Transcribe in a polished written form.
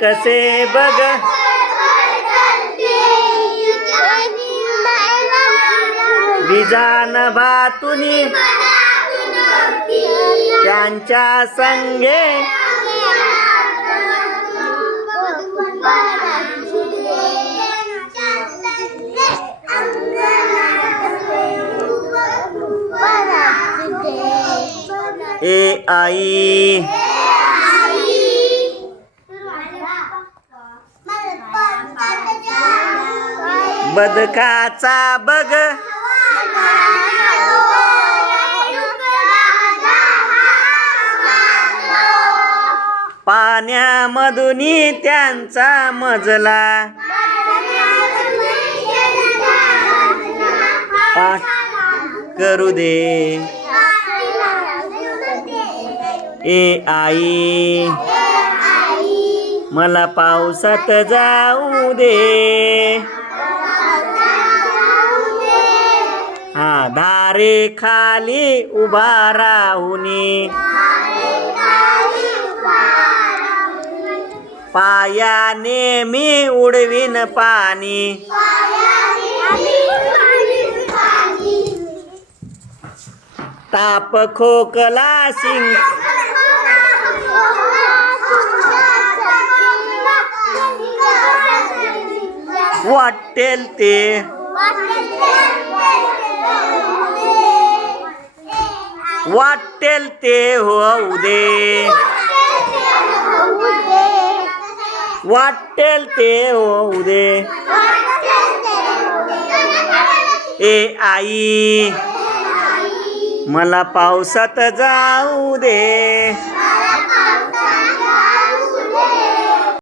कसे बघ विजान भातुनी त्यांच्या संगे ए आई बदकाचा बघ पाण्यामधून त्यांचा मजला पाठ करू दे ए आई मला पावसात जाऊ दे हा धारे खाली उभा राहुनी पायाने मी उडवीन पाणी ताप खोकला शिंक वाटेल ते वाटेल ते होऊ दे वाटेल ते होऊ दे ए आई मला पावसात जाऊ दे